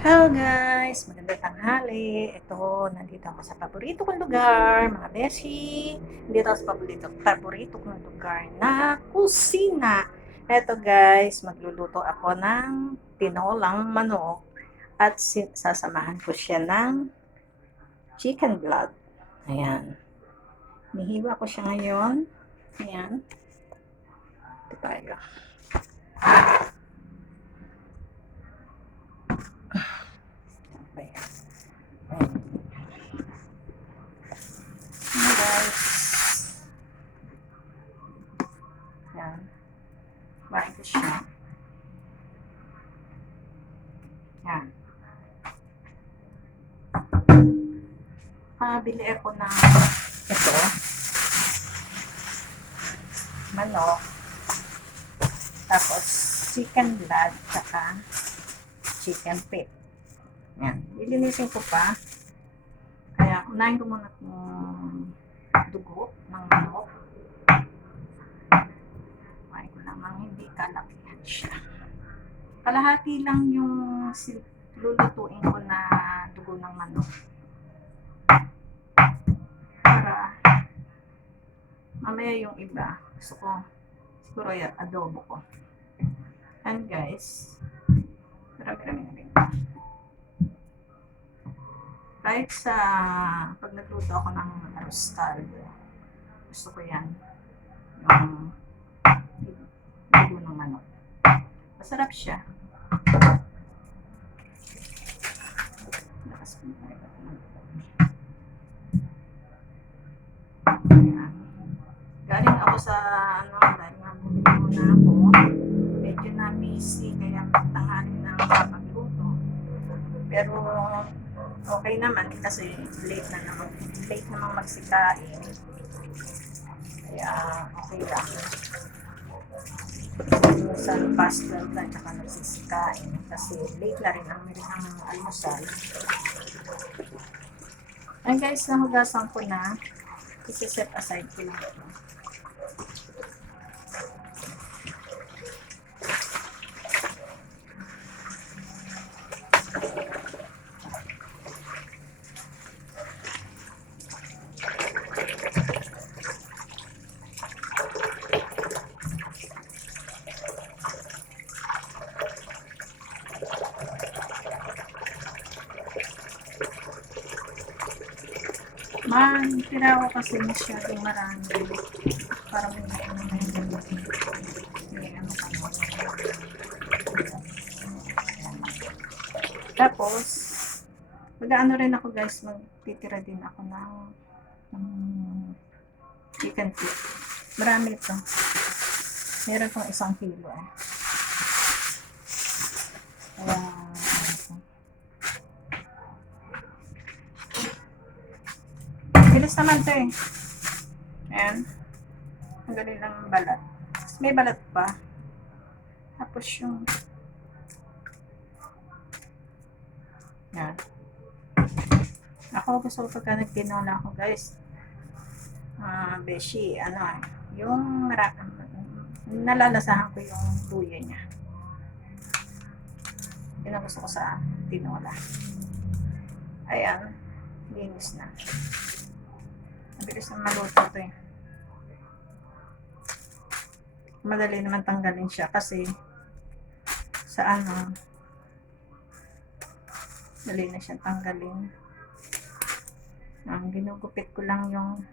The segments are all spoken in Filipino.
Hello guys! Magandang tanghali. Ito, nandito ako sa paborito kong lugar, mga beshi. Nandito ako sa paborito kong lugar na kusina. Ito guys, magluluto ako ng tinolang manok at sasamahan ko siya ng chicken blood. Ayan. Nihiwa ko siya ngayon. Ayan. Ito tayo. Ayan. Ayan guys. Ayan. Bahay ko siya. Ayan. Bili ako ng ito, manok, tapos chicken blood, saka chicken feet. Yan. Lilinisin ko pa. Kaya, unahin ko muna itong dugo ng manok. Unahin ko lang ng hindi kalakihan siya. Kalahati lang yung lulutuin ko na dugo ng manok. Para, mamaya yung iba, gusto ko, siguro yung adobo ko. And guys, marami-rami na rin. Kahit sa pag nagluto ako ng arroz gusto ko yan. Yung dugo ng manok. Masarap siya. Lakas ko na. Ayan. Galing ako sa dahil nga bumili muna ako. Medyo na-missy kaya tanghali na makapagluto. Pero okay naman kasi late namang magsikain. Kaya okay lang. Sa past 12 na tsaka nagsisikain kasi late na rin ang almusal. And guys, nahugasan ko na. Isi-set aside ko lang ito. Tira ko kasi masyadong marami. Parang may ano Tapos, mag-ano rin ako guys, magtitira din ako ng chicken feet. Marami ito. Meron kong 1 kilo eh. Kaya, bilis naman ito eh. Ayan. Ang galing lang ng balat. May balat pa. Tapos yung yan. Ako gusto ko pagka nagtinola ako guys. Beshi, yung nalalasahan ko yung luya niya. Yun ang gusto ko sa tinola. Ayan. Linis na. Mabilis na maluto ito eh. Madali naman tanggalin siya kasi sa dali na siya tanggalin. Ginugupit ko lang yung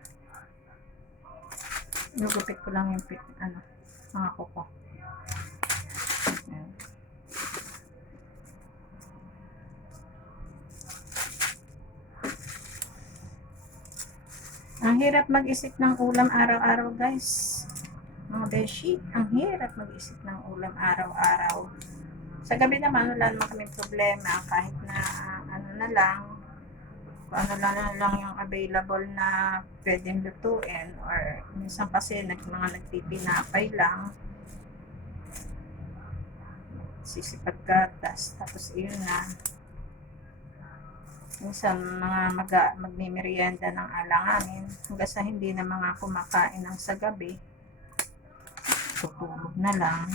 mga kuko. Ayan. Ang hirap mag-isip ng ulam araw-araw guys. Mga beshi, ang hirap mag-isip ng ulam araw-araw. Sa gabi naman, wala naman kaming problema kahit na na lang, kung ano lang yung available na pwedeng lutuin or minsan kasi mga nagpipinapay lang, sisipag gatas, tapos yun na. Minsan mga magmimerienda ng alanganin hanggang sa hindi na mga kumakain ng sa gabi, tutulog na lang.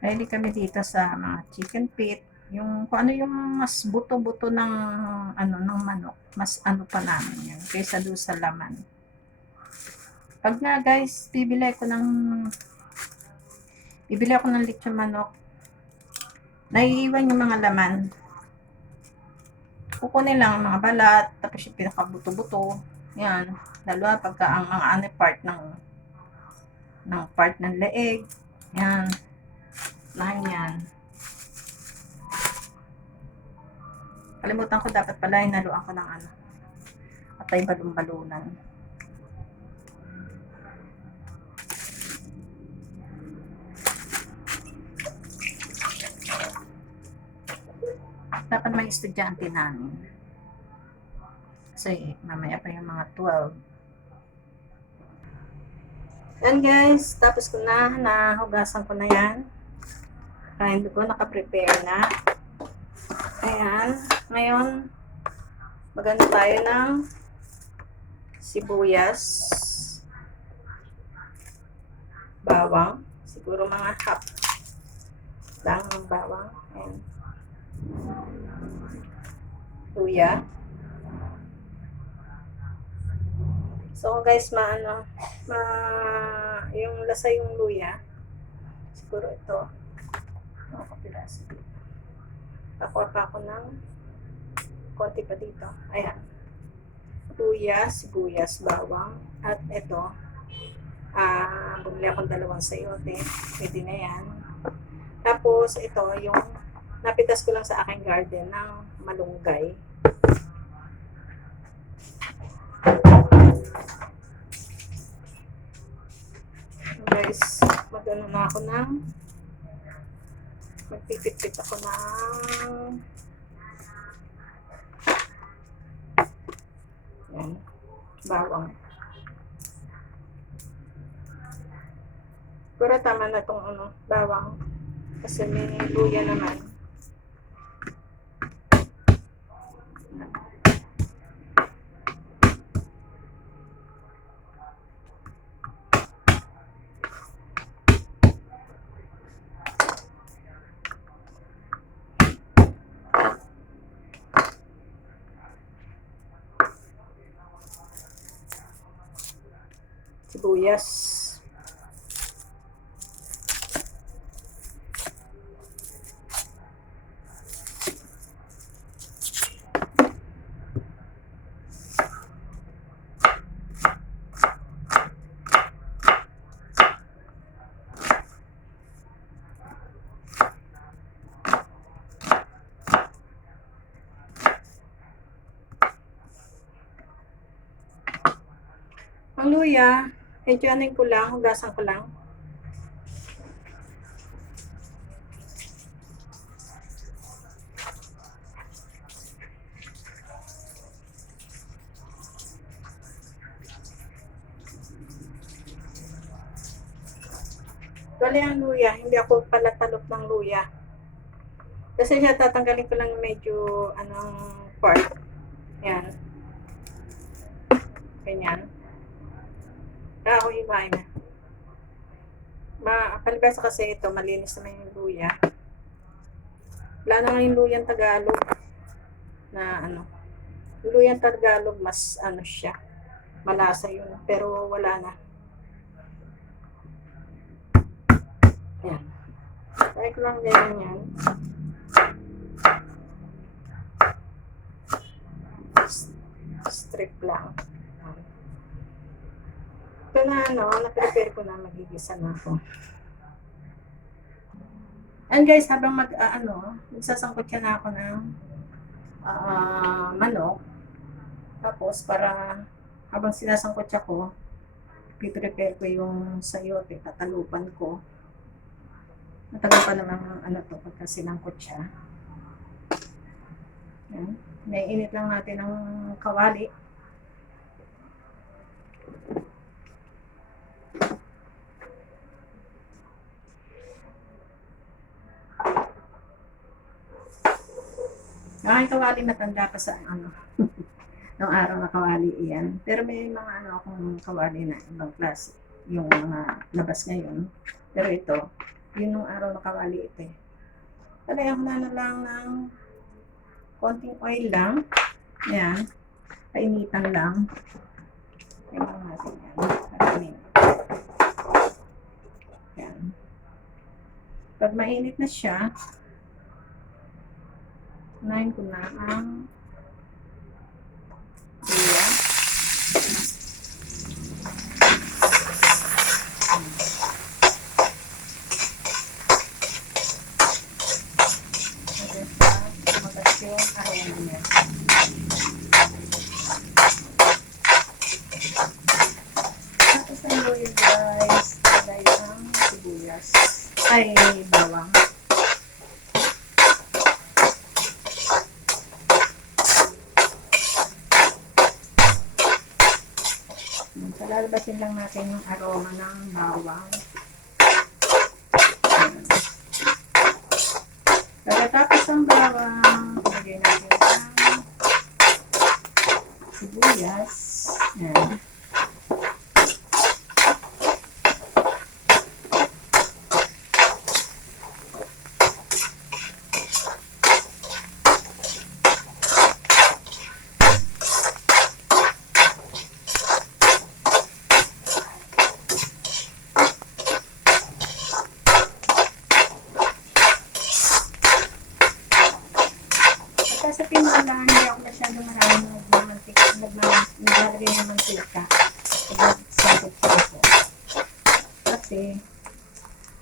Mahilig kami dito sa mga chicken feet, yung kung ano yung mas buto-buto ng ano ng manok, mas ano pa namin yun kaysa doon sa laman. Pag nga guys, bibili ako ng lechon manok, naiiwan yung mga laman. Kukunin lang ang mga balat, tapos yung pinakabuto-buto. Yan. Lalo na pagka ang mga ano part ng leeg. Yan. Lahan yan. Kalimutan ko dapat pala hinaluan ko ng ano. Atay balon-balunan. Dapat may estudyante namin. Kasi mamaya pa yung mga 12. Yan guys, tapos ko na, nahugasan ko na yan. Kain ko, naka-prepare na. Ayan, ngayon, maganda tayo ng sibuyas, bawang, siguro mga half lang ng bawang. Ayan. Luya. So guys, yung lasa yung luya. Siguro ito. Kapiraso. Pakuha pa ako ng konti pa dito. Ayan. Luya, sibuyas, bawang. At ito. Bumili akong 2 sayote. Pwede na yan. Tapos ito yung napitas ko lang sa aking garden ng malunggay. Guys, magano na ako ng magpipit-pit ako ng yan, bawang. Pero tama na itong bawang kasi may luya naman. Sibuyas. Ang luya, edyanin ko lang, hugasan ko lang. Bali ang luya, hindi ako palatalop ng luya. Kasi siya tatanggalin ko lang medyo part. Yan. Ganyan. Ako hiwain na. Palibasa kasi ito, malinis naman yung luya. Wala na nga yung luyang Tagalog na yung luyang Tagalog mas siya, malasa yun, pero wala na. Yan. Try ko lang ganyan yan. Strip lang. Ito na na-prepare ko na, magigisa na ako. And guys, habang magsasangkot ka na ako ng manok. Tapos para habang sinasangkot siya ko, piprepare ko yung sayote, tatalupan ko. Matagal pa naman to pagka sinangkot siya. Yan. Naiinit lang natin ng kawali. Ang kawali matanda pa sa nung araw na kawali iyan. Pero may mga akong kawali na ibang klase. Yung mga labas ngayon. Pero ito, Yun nung araw nakawali ito eh. Talagang na lang ng konting oil lang. Yan. Painitan lang. Tingnan natin yan. Maraming. Yan. Pag mainit na siya, unahin ko na ang luya. Tumagas yung aroma niya. Tapos ang luya guys, lagay ang sibuyas. Ay, bawang. Lalabasin lang natin yung aroma ng bawang. Pagkatapos ang bawang, ilagay natin ang sibuyas. Yan. Sa tinola, hindi ako masyadong maraming naglalagay ng mantika. Pag-sakot ko ito.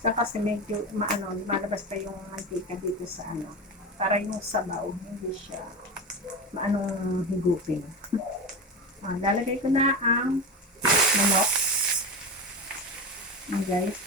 Kasi medyo lumalabas pa yung mantika dito sa para yung sabaw, hindi siya maanong higupin. Lalagay ko na ang manok. Guys.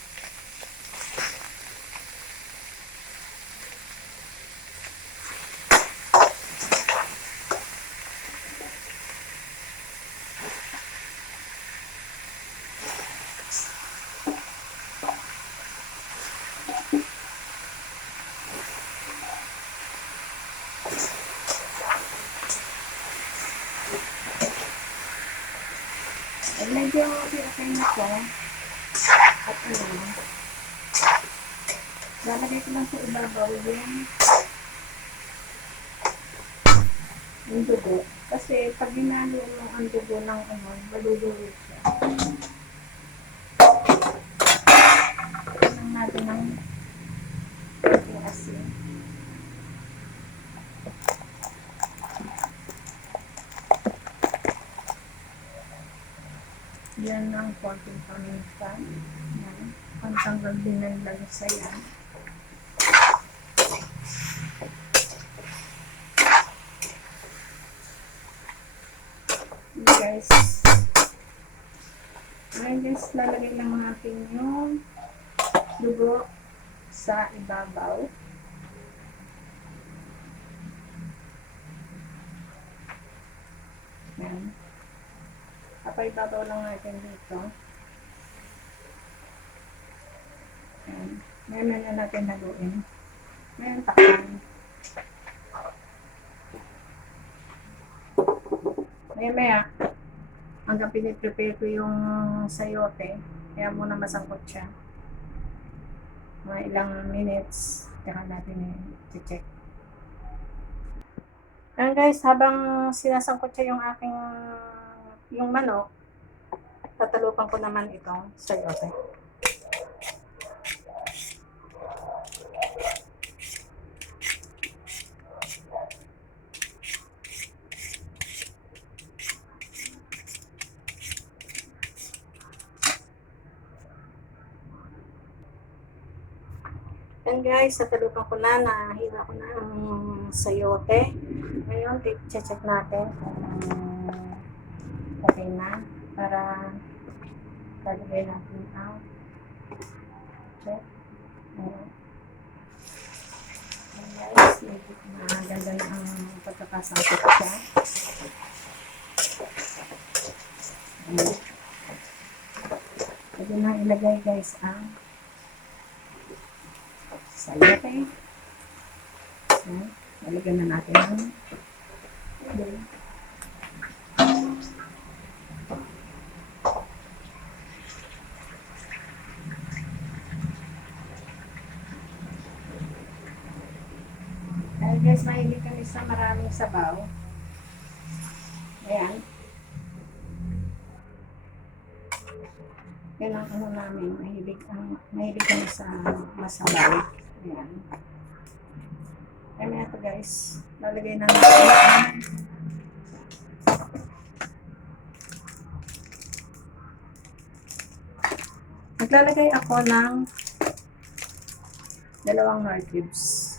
Pag medyo okay na ito, at lalagay ko lang sa ibabaw yung dugo. Kasi pag ginalo mo ang dugo ng malululo siya. Tignan natin ng asin. Yan ang konting paminta. Yan. Pantanggal din ng lansa yan. Guys. Ngayon guys, lalagay lang natin yung dugo sa ibabaw. Yan. Kapaibabaw lang natin dito. Ayan. Ngayon na natin haluin. Ngayon takpan. Maya hanggang piniprepare ko yung sayote. Kaya muna masangkot siya. Mga ilang minutes. Tsaka natin i-check. Ayan guys, habang sinasangkot siya yung manok, tatalupan ko naman itong sayote. Ayan guys, tatalupan ko na, nahila ko na ang sayote. Ngayon, check natin kung okay na para lalagay natin ang check. Ayan. Ayan guys, maganda na ang pagkakasangkot siya. Ayan. Pwede na ilagay guys ang sayote. Ayan. Lalagyan na natin ang guys, mahilig kami sa maraming sabaw. Ayan. Yan ang ano namin, mahilig kami sa masabaw. Ayan. Ayan ito guys, lalagay na natin. Maglalagay ako ng 2 Knorr cubes.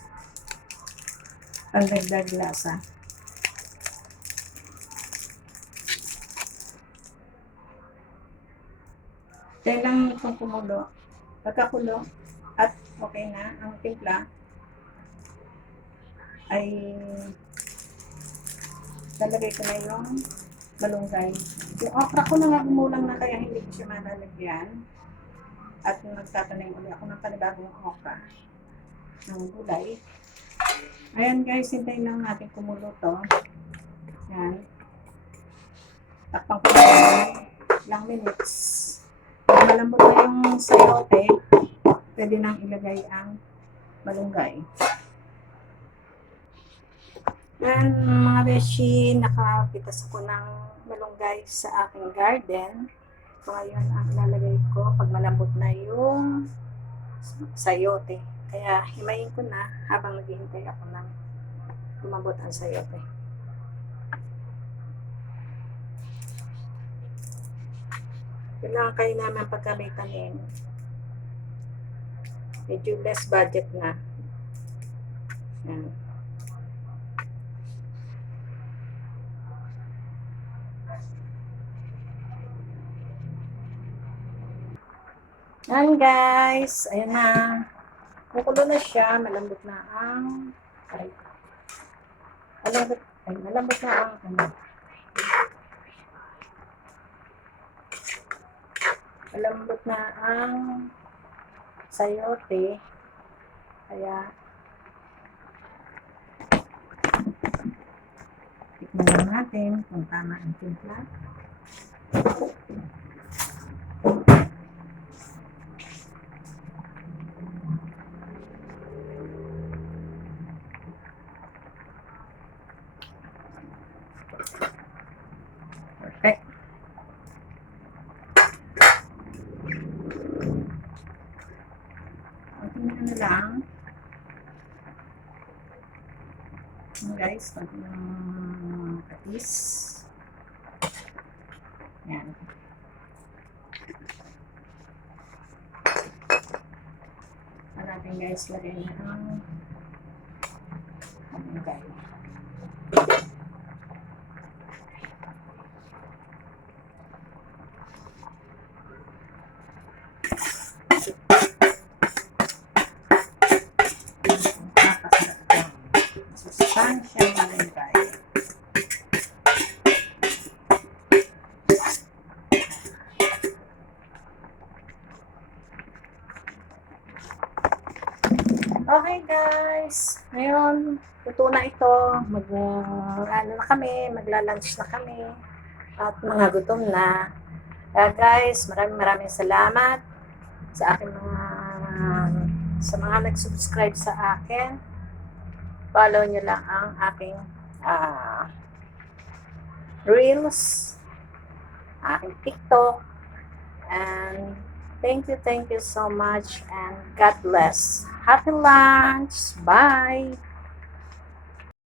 Pagdagdag lasa. Kaya lang itong kumulo. Pagkakulo at okay na ang timpla, ay lalagay ko na yung malunggay. Yung okra ko na nga gumulang na kaya hindi ko siya malalagyan. At nagtatanim ulit ako ng panibagong okra ng gulay. Ayan guys, hintayin lang natin kumulo to. Ayan. Takpang ko na ilang minutes. Pag malambot na yung sayote, pwede nang ilagay ang malunggay. Yan mga beshi, nakapitas ako ng malunggay sa aking garden. So ngayon ang lalagay ko pag malambot na yung sayote. Kaya himayin ko na habang naghihintay ako ng lumambot ang sayote. Kailangan kayo naman pagka may tanim. Medyo less budget na. Yan. Yan guys, ayan na. Kukulo na siya, malambot na ang malambot na ang malambot na ang sayote. Kaya tikman lang natin kung tama ang timpla. Perfect. Tingnan na lang. Guys, pag katis. Yan. Natin guys, lagay na ang malunggay. Sustansyang malunggay. Okay guys, ngayon luto na ito. Ano na kami, magla-lunch na kami at mga gutom na. Guys, maraming salamat sa aking sa mga nag-subscribe sa akin. Follow nyo lang ang aking Reels, aking TikTok, and thank you so much, and God bless. Happy lunch. Bye.